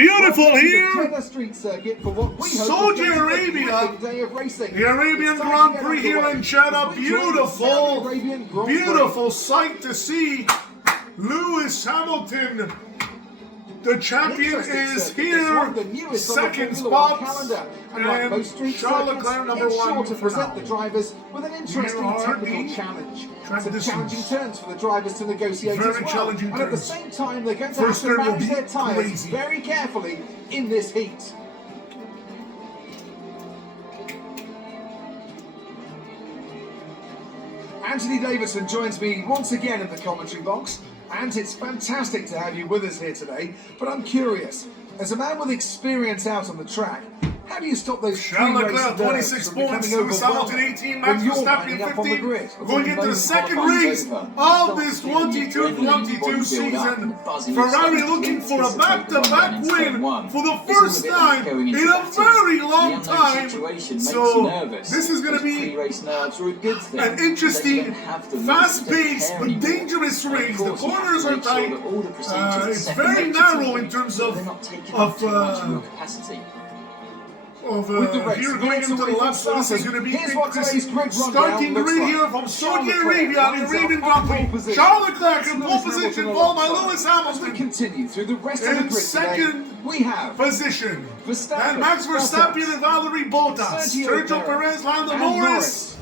Beautiful here. Jeddah street circuit for what we hope Saudi is going to be a Arabia. big day of racing. The Arabian It's Grand time to Prix get here underway. in Jeddah. As we join the Saudi Beautiful, Arabian Grand Prix. beautiful sight to see. Lewis Hamilton, the champion, is here. Second spot. And Charles Leclerc, number one to for present now. the drivers with an interesting Here are technical the challenge. transitions. Some challenging turns for the drivers to negotiate Very as well. challenging And at the turns. same time, they're going to First have to turn will manage be their tyres crazy. very carefully in this heat. Anthony Davidson joins me once again in the commentary box, and it's fantastic to have you with us here today. But I'm curious, as a man with experience out on the track, how do you stop those Charles pre-race Leclerc, nerves 26 from points, becoming Lewis Hamilton, overwhelming 18, Max when you're Verstappen, lining up on the 15, grid? going into the second race of this 2022 season. Ferrari looking for a back-to-back win for the first time in a very long time. So this is going to be an interesting, fast-paced but dangerous race. The corners are tight. It's very narrow in terms of here going into the lap, so this is going to be starting grid here from Saudi Arabia, the Arabian Grand Prix. Charles Leclerc in pole position, followed by Lewis Hamilton continue through the rest of the in grid second today, we have position. Verstappen, And Max Verstappen and Valtteri Bottas, Sergio Perez, Lando Norris,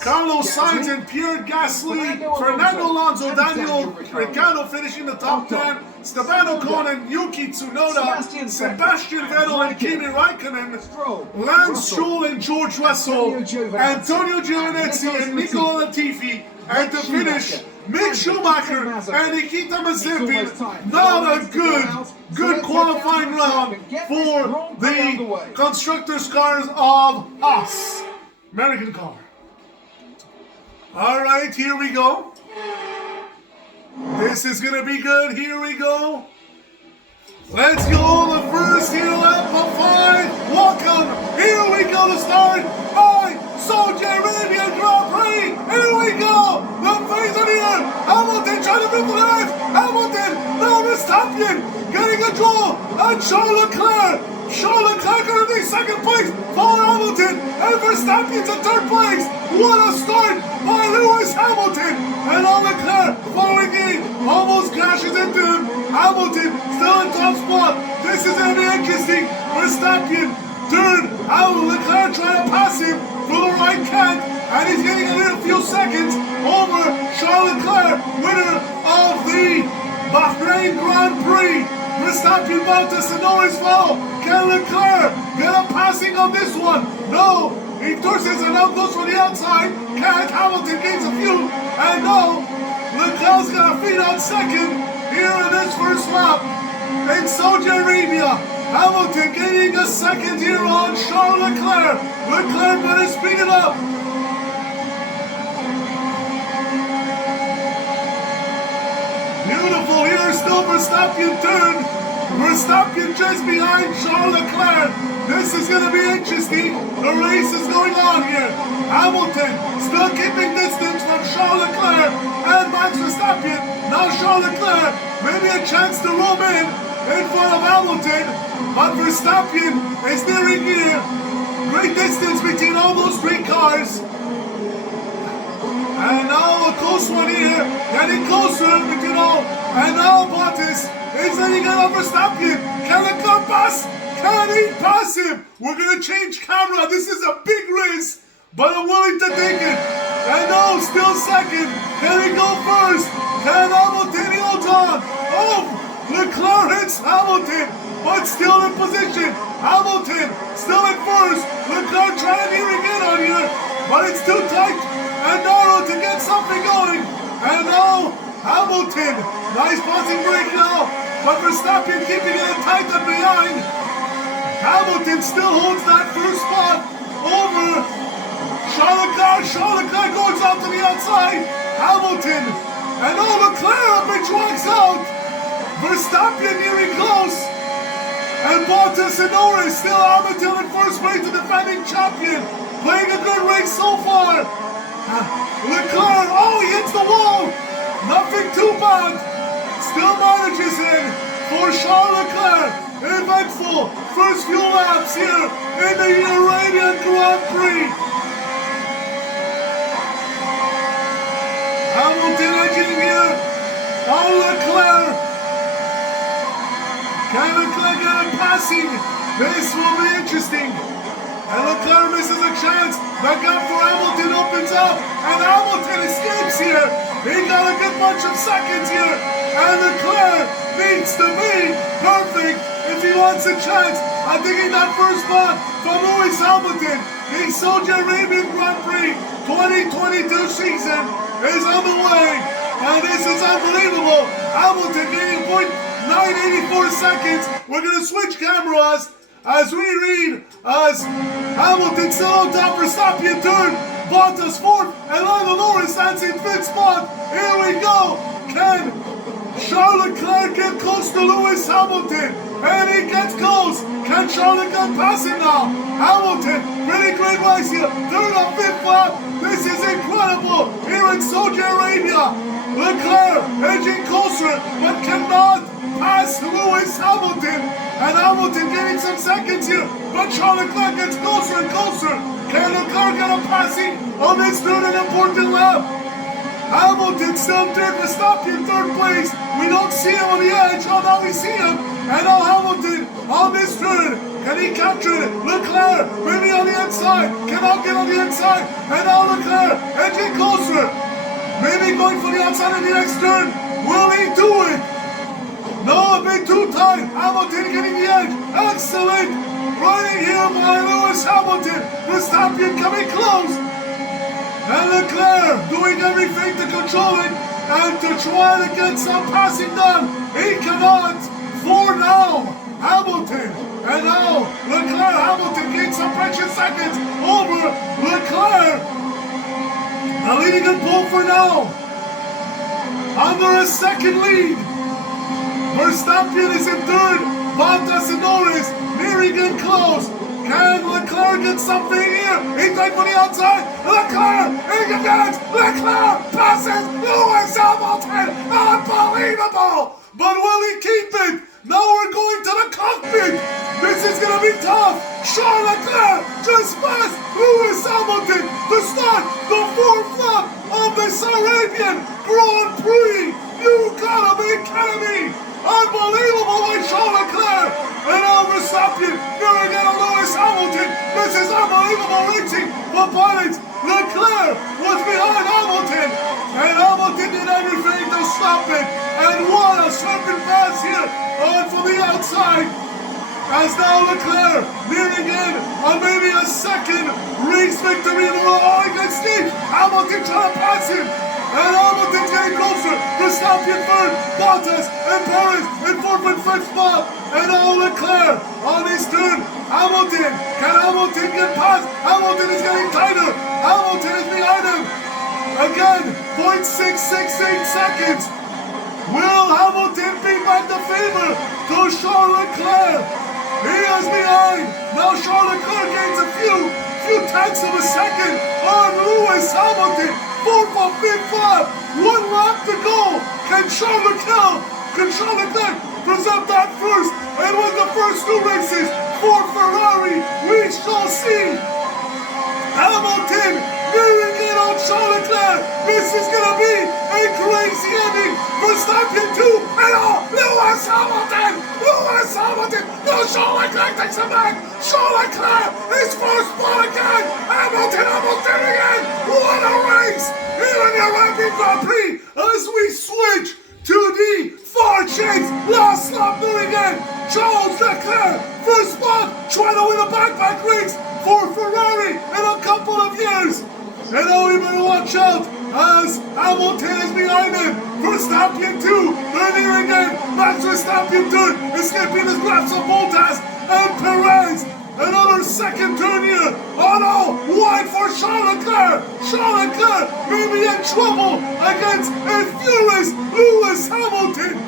Carlos Sainz and Pierre Gasly, Fernando Alonso, Daniel Ricciardo finishing the top 10, Esteban Ocon and Yuki Tsunoda, Sebastian Vettel and Kimi Raikkonen, Lance Stroll and George Russell, Antonio Giovinazzi and Nicola Latifi, and to finish, Mick Schumacher and Nikita Mazepin. Not a good qualifying round for the constructors' cars of us, American car. All right, here we go. This is going to be good. Here we go. Let's go. The first here lap of 5. Welcome. Here we go to start. Saudi Arabia Grand Prix. Here we go. The phase on here. Hamilton trying to move to the left. Hamilton. Now Verstappen getting a draw. And Charles Leclerc. Charles Leclerc in the second place for Hamilton, and Verstappen to third place. What a start by Lewis Hamilton, and Leclerc following in, almost crashes into him. Hamilton still in top spot. This is going to be interesting. Verstappen turned out, Leclerc trying to pass him for the right cant, and he's getting a little few seconds over Charles Leclerc, winner of the Bahrain Grand Prix. Verstappen, Bottas, and Norris foul. Can Leclerc get a passing on this one? No. He turns it and now goes from the outside. Can't. Hamilton gains a few. And no. Leclerc's got a feed on second here in this first lap in Saudi Arabia. Hamilton gaining a second here on Charles Leclerc. Leclerc better speed it up. Beautiful here, still Verstappen turned. Verstappen just behind Charles Leclerc. This is going to be interesting. The race is going on here. Hamilton still keeping distance from Charles Leclerc and Max Verstappen. Now Charles Leclerc, maybe a chance to roam in front of Hamilton. But Verstappen is nearing here. Great distance between all those three cars. And now a close one here, getting closer between all. And now Bottas is letting it over Verstappen. Can Leclerc pass? Can he pass him? We're going to change camera. This is a big risk, but I'm willing to take it. And now still second. Can he go first? Can Hamilton hold on? Oh, Leclerc hits Hamilton, but still in position. Hamilton still in first. Leclerc trying to in on here, but it's too tight and narrow to get something going. And now Hamilton, nice passing break now, but Verstappen keeping it tight and behind. Hamilton still holds that first spot over Charles Leclerc. Charles Leclerc goes out to the outside. Hamilton, and Leclerc up and tracks out. Verstappen nearing close. And Bottas and Norris still Hamilton in first place, the defending champion. Playing a good race so far. Leclerc, he hits the wall. Nothing too bad. Still manages in for Charles Leclerc. eventful first few laps here in the Arabian Grand Prix. Hamilton edging here on Leclerc. Can Leclerc get a passing? This will be interesting. And Leclerc misses a chance. The gap for Hamilton opens up. And Hamilton escapes here. He got a good bunch of seconds here. And Leclerc needs to be perfect if he wants a chance at taking that first spot from Lewis Hamilton. The Saudi Arabian Grand Prix 2022 season is on the way. And this is unbelievable. Hamilton gaining 0.984 seconds. We're going to switch cameras as we read as Hamilton still on top, Verstappen third, Bottas fourth, and Lando Norris stands in fifth spot. Here we go. Can Charles Leclerc get close to Lewis Hamilton? And he gets close. Can Charles Leclerc pass him now? Hamilton, pretty great race here. Third and fifth lap. This is incredible here in Saudi Arabia. Leclerc edging closer, but cannot pass Lewis Hamilton. And Hamilton getting some seconds here, but Charles Leclerc gets closer and closer. Can Leclerc get a passing on this third and important lap? Hamilton still third, Verstappen third place. We don't see him on the edge, oh now we see him. And now Hamilton on this turn. Can he capture it? Leclerc maybe on the inside. Cannot get on the inside. And now Leclerc edging closer. Maybe going for the outside in the next turn. Will he do it? No, a bit too tight. Hamilton getting the edge. Excellent. Running here by Lewis Hamilton. Verstappen coming close. And Leclerc doing everything to control it and to try to get some passing done. He cannot. For now, Hamilton. And now Leclerc, Hamilton gains some precious seconds over Leclerc. The leading and pole for now. Under a second lead. Verstappen is in third. Bottas and Norris nearing and close. Can Leclerc get something here? He's right for the outside. Leclerc, he can get it. Leclerc passes Lewis Hamilton. Unbelievable. But will he keep it? Now we're going to the cockpit. This is going to be tough. Charles Leclerc just passed Lewis Hamilton to start the fourth lap of this Arabian Grand Prix. You gotta be kidding me. Unbelievable by Charles Leclerc. And now Verstappen here again on Lewis Hamilton. This is unbelievable racing for pilots. Leclerc was behind Hamilton. And Hamilton did everything to stop it. And what a slipping pass here on from the outside. As now Leclerc nearing in on maybe a second race victory in a row. Oh, he gets deep. Hamilton trying to pass him. And Hamilton's getting closer. Verstappen third, Bottas and Perez in fourth and fifth spot. And now Leclerc on his turn. Hamilton, can Hamilton get past? Hamilton is getting tighter. Hamilton is behind him. Again, 0.668 seconds. Will Hamilton be back the favor to Charles Leclerc? He is behind. Now Charles Leclerc gains a few tenths of a second on Lewis Hamilton. Fourth or fifth lap. 1 lap to go. Can Charles Leclerc present that first? And with the first two races for Ferrari, we shall see Hamilton nearing in on Charles Leclerc. This is going to be a crazy ending. Verstappen 2 and all. Lewis Hamilton. No, Charles Leclerc takes him back. Charles Leclerc, his first spot again. Hamilton again. What a race here in the Arabian Grand Prix as we switch to the far chase. Last lap there again. Charles Leclerc, first spot, trying to win a back-to-back race for Ferrari in a couple of years. And now we better watch out as Hamilton is behind him. Verstappen 2, they're near again. Max Verstappen third, escaping his grasp of Bottas and Perez. Another second turn here. Oh no, wide for Charles Leclerc. Charles Leclerc may be in trouble against a furious Lewis Hamilton.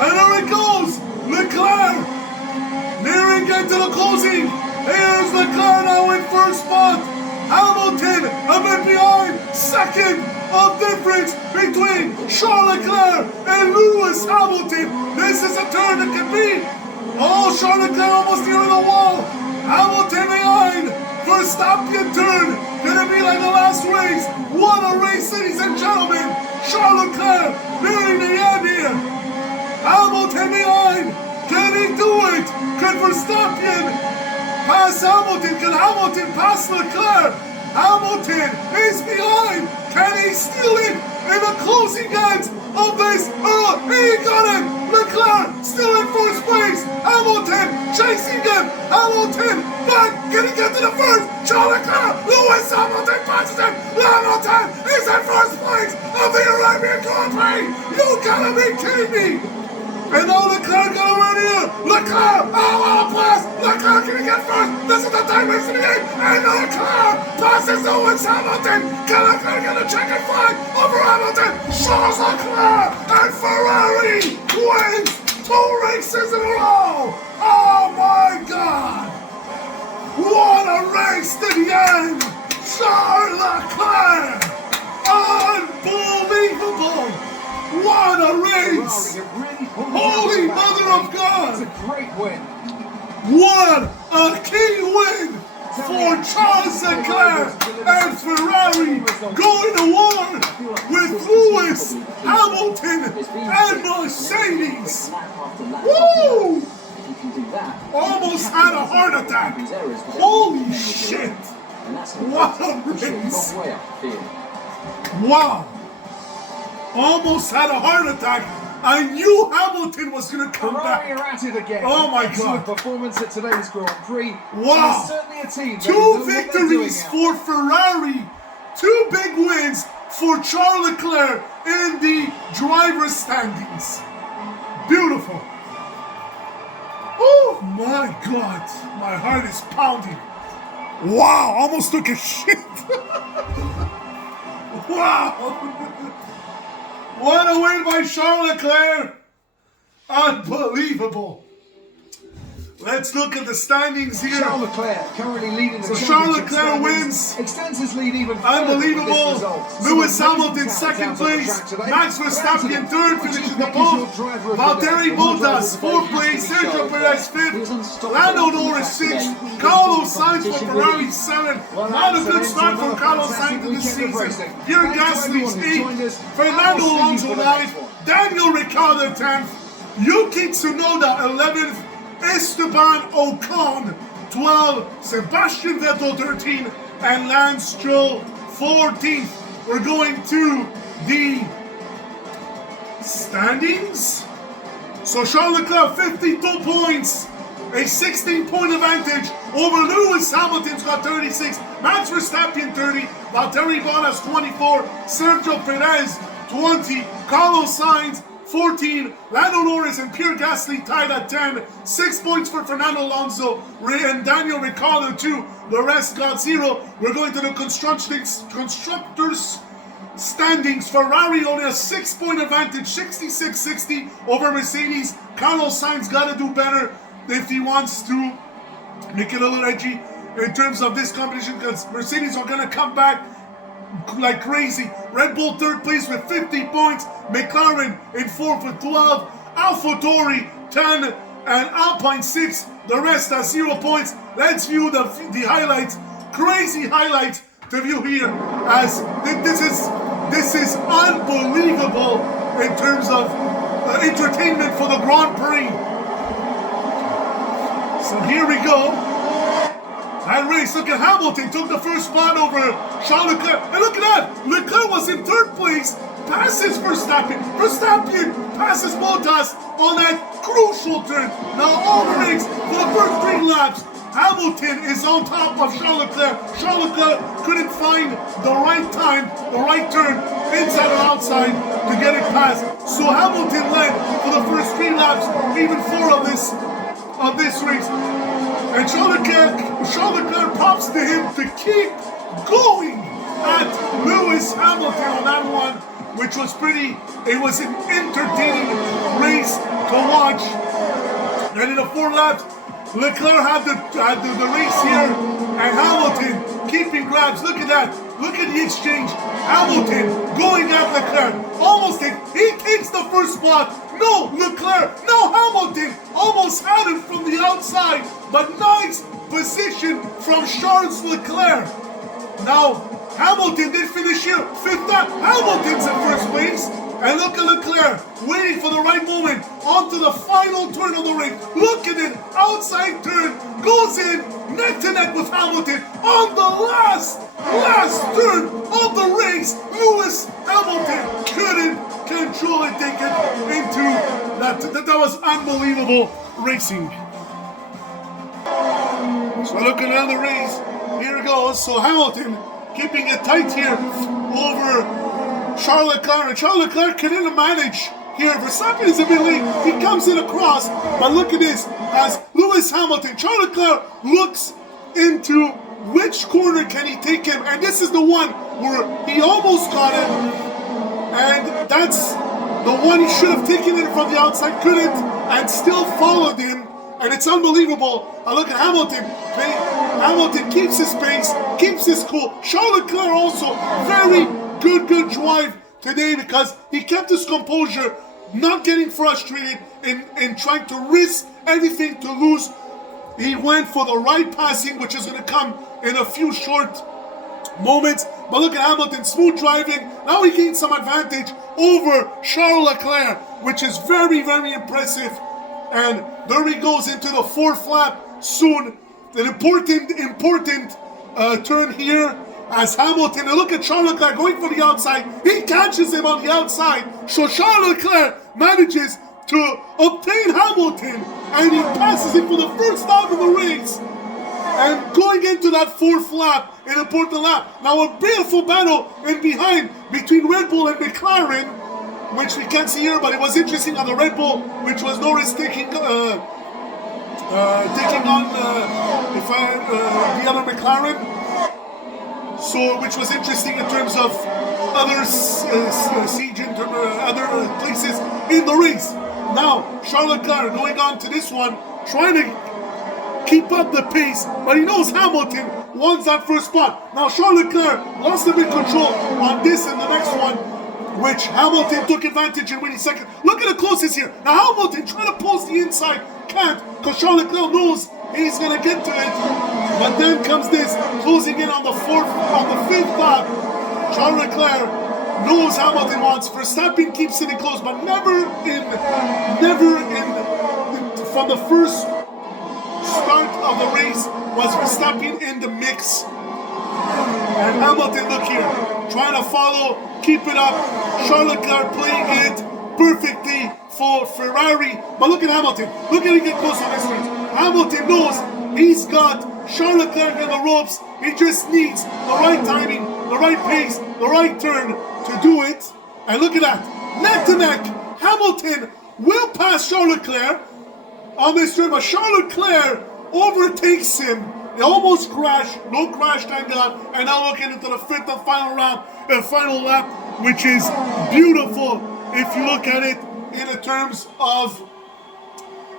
And there it goes. Leclerc nearing into the closing. Here's Leclerc now in first spot. Hamilton a bit behind, second. of difference between Charles Leclerc and Lewis Hamilton. This is a turn that can be. Oh, Charles Leclerc almost near the wall. Hamilton behind. Verstappen turn. Gonna be like the last race. What a race, ladies and gentlemen. Charles Leclerc nearing the end here. Hamilton behind. Can he do it? Can Verstappen pass Hamilton? Can Hamilton pass Leclerc? Hamilton is behind. Can he steal it in the closing hands of this? Oh, he got it. Leclerc still in first place. Hamilton chasing him. Hamilton back. Can he get to the first? Charles Leclerc. Lewis Hamilton passes him. Hamilton is in first place of the Arabian Grand Prix. You gotta be kidding me. And now Leclerc got right here. Leclerc, what a pass! Leclerc, can he get first? This is the time race in the game. And Leclerc passes Lewis Hamilton. Can Leclerc get a checkered flag over Hamilton? Charles Leclerc and Ferrari wins 2 races in a row. Oh my God! What a race to the end! Charles Leclerc! Unbelievable! What a race! Holy Mother of God! It's a great win. What a key win for Charles Leclerc and Ferrari going to war with Lewis Hamilton and Mercedes. Woo! Almost had a heart attack. Holy shit! What a race! Wow! Almost had a heart attack. I knew Hamilton was going to come Ferrari back. are at it again. Oh my Excellent God. performance at today's Grand Prix. Wow. Certainly a team. 2 victories for Ferrari. 2 big wins for Charles Leclerc in the driver's standings. Beautiful. Oh my God. My heart is pounding. Wow. Almost took a shit. Wow. What a win by Charles Leclerc. Unbelievable. Let's look at the standings here. Charles Leclerc currently leading the So championship Charles Leclerc standings. wins. Extends his lead even further Unbelievable. with this result. Lewis Some amazing Hamilton talent second out on the place. track today. Max Verstappen in third, Which finishing you the think is your pole. driver of the Valtteri day? Bottas fourth place. Sergio Perez fifth. Lando Norris sixth. Carlos Sainz for Ferrari seventh. Not a good start for Carlos Sainz in this season. Pierre Gasly's eighth. Fernando Alonso ninth. Daniel Ricciardo 10th. Yuki Tsunoda 11th. Esteban Ocon 12th. Sebastian Vettel 13th. And Lance Stroll 14th. We're going to the standings. So Charles Leclerc 52 points. A 16-point advantage over Lewis Hamilton's got 36. Max Verstappen 30. Valtteri Bottas 24. Sergio Perez 20. Carlos Sainz 14. Lando Norris and Pierre Gasly tied at 10. 6 points for Fernando Alonso and Daniel Ricciardo 2. The rest got 0. We're going to the constructors standings. Ferrari only a 6-point advantage, 66-60 over Mercedes. Carlos Sainz got to do better if he wants to make it a little edgy in terms of this competition, because Mercedes are going to come back like crazy. Red Bull third place with 50 points. McLaren in fourth with 12. AlphaTauri 10 and Alpine 6. The rest are 0 points. Let's view the highlights. Crazy highlights to view here, as this is unbelievable in terms of entertainment for the Grand Prix. So here we go. That race, look at Hamilton, took the first spot over Charles Leclerc. And look at that, Leclerc was in third place, passes Verstappen. Verstappen passes Bottas on that crucial turn. Now all the race for the first 3 laps, Hamilton is on top of Charles Leclerc. Charles Leclerc couldn't find the right time, the right turn, inside or outside, to get it past. So Hamilton led for the first 3 laps, even 4 of this race. And Charles Leclerc props to him to keep going at Lewis Hamilton on that one, which was it was an entertaining race to watch. And in the 4 laps, Leclerc had the race here, and Hamilton keeping grabs. Look at that. Look at the exchange. Hamilton going at Leclerc. He takes the first spot. No, Leclerc. No, Hamilton almost had it from the outside. But nice position from Charles Leclerc. Now, Hamilton did finish here. Fifth lap. Hamilton's in first place. And look at Leclerc waiting for the right moment onto the final turn of the race. Look at it. Outside turn. Goes in neck to neck with Hamilton on the last turn of the race. Lewis Hamilton couldn't control it, take it into that. That was unbelievable racing. So looking at the race, here it goes. So Hamilton keeping it tight here over Charles Leclerc. And Charles Leclerc couldn't manage here. Verstappen is a bit late. He comes in across, but look at this. As Lewis Hamilton, Charles Leclerc looks into which corner can he take him, and this is the one where he almost got it, and that's the one he should have taken it from the outside, couldn't, and still followed him, and it's unbelievable. I look at Hamilton. Hamilton keeps his pace, keeps his cool. Charles Leclerc also very good drive today because he kept his composure, not getting frustrated and trying to risk anything to lose. He went for the right passing, which is going to come in a few short moments. But look at Hamilton, smooth driving. Now he gained some advantage over Charles Leclerc, which is very impressive. And there he goes into the fourth lap soon. An important turn here as Hamilton, and look at Charles Leclerc going for the outside. He catches him on the outside. So Charles Leclerc manages to obtain Hamilton, and he passes him for the first time in the race. And going into that fourth lap, an important lap. Now a beautiful battle in behind between Red Bull and McLaren, which we can't see here, but it was interesting on the Red Bull, which was Norris taking on the other McLaren. So, which was interesting in terms of other siege in other places in the race. Now, Charles Leclerc going on to this one, trying to keep up the pace, but he knows Hamilton wants that first spot. Now, Charles Leclerc lost a bit control on this and the next one, which Hamilton took advantage in winning second. Look at the closest here. Now, Hamilton trying to post the inside, can't, because Charles Leclerc knows he's going to get to it. But then comes this, closing in on the fifth lap. Charles Leclerc knows Hamilton wants. Verstappen keeps sitting close, but never from the first start of the race was Verstappen in the mix. And Hamilton, look here, trying to follow, keep it up. Charles Leclerc playing it perfectly for Ferrari. But look at Hamilton. Look at him get close on this race. Hamilton knows he's got Charles Leclerc in the ropes. He just needs the right timing, the right pace, the right turn to do it. And look at that. Neck to neck. Hamilton will pass Charles Leclerc on this turn, but Charles Leclerc overtakes him. He almost crashed. No crash, thank God. And now looking into the fifth and final round, the final lap, which is beautiful if you look at it in the terms of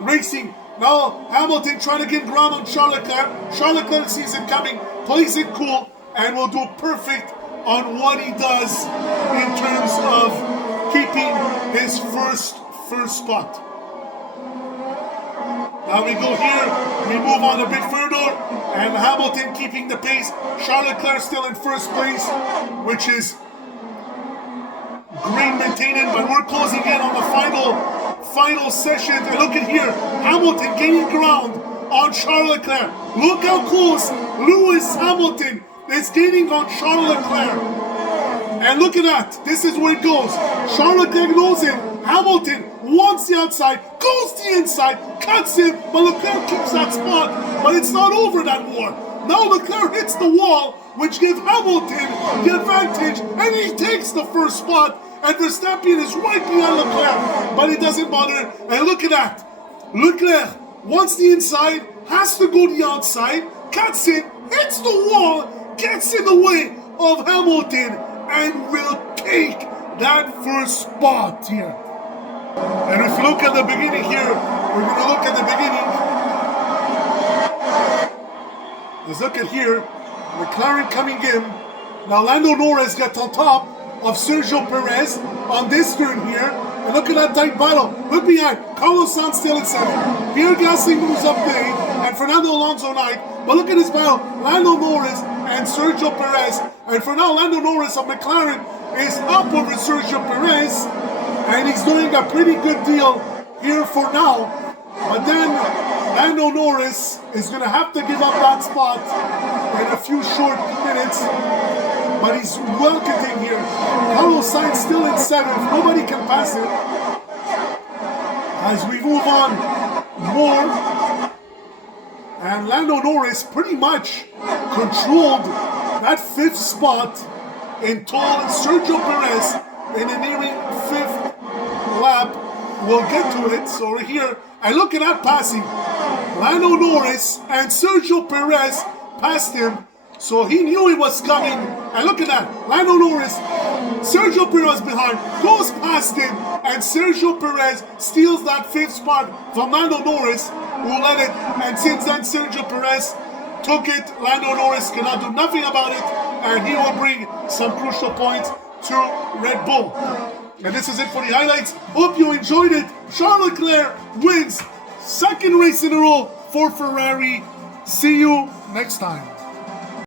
racing. Now Hamilton trying to get ground on Charles Leclerc. Charles Leclerc sees it coming, plays it cool, and will do perfect on what he does in terms of keeping his first spot. Now we go here, we move on a bit further, and Hamilton keeping the pace. Charles Leclerc still in first place, which is great maintaining, but we're closing in on the final session. And look at here, Hamilton gaining ground on Charles Leclerc. Look how close Lewis Hamilton is gaining on Charles Leclerc. And look at that, this is where it goes. Charles Leclerc knows him. Hamilton wants the outside, goes the inside, cuts him, but Leclerc keeps that spot. But it's not over that war. Now Leclerc hits the wall, which gives Hamilton the advantage, and he takes the first spot. And Verstappen is right behind Leclerc, but he doesn't bother. And look at that. Leclerc wants the inside, has to go the outside, cuts it, hits the wall, gets in the way of Hamilton, and will take that first spot here. And if you look at the beginning here, we're going to look at the beginning. Let's look at here. McLaren coming in. Now Lando Norris gets on top of Sergio Perez on this turn here. And look at that tight battle. Look behind. Carlos Sainz still in 7th. Pierre Gasly moves up to 8th. And Fernando Alonso 9th. But look at this battle. Lando Norris and Sergio Perez. And for now, Lando Norris of McLaren is up over Sergio Perez. And he's doing a pretty good deal here for now. But then Lando Norris is going to have to give up that spot in a few short minutes. But he's well contained here. Carlos Sainz still in 7th. Nobody can pass him. As we move on more. And Lando Norris pretty much controlled that 5th spot until Sergio Perez in the nearing 5th lap. We'll get to it. So we're here. And look at that passing. Lando Norris and Sergio Perez passed him. So he knew he was coming. And look at that. Lando Norris, Sergio Perez behind, goes past him. And Sergio Perez steals that 5th spot from Lando Norris, who led it. And since then, Sergio Perez took it. Lando Norris cannot do nothing about it. And he will bring some crucial points to Red Bull. And this is it for the highlights. Hope you enjoyed it. Charles Leclerc wins 2nd race in a row for Ferrari. See you next time.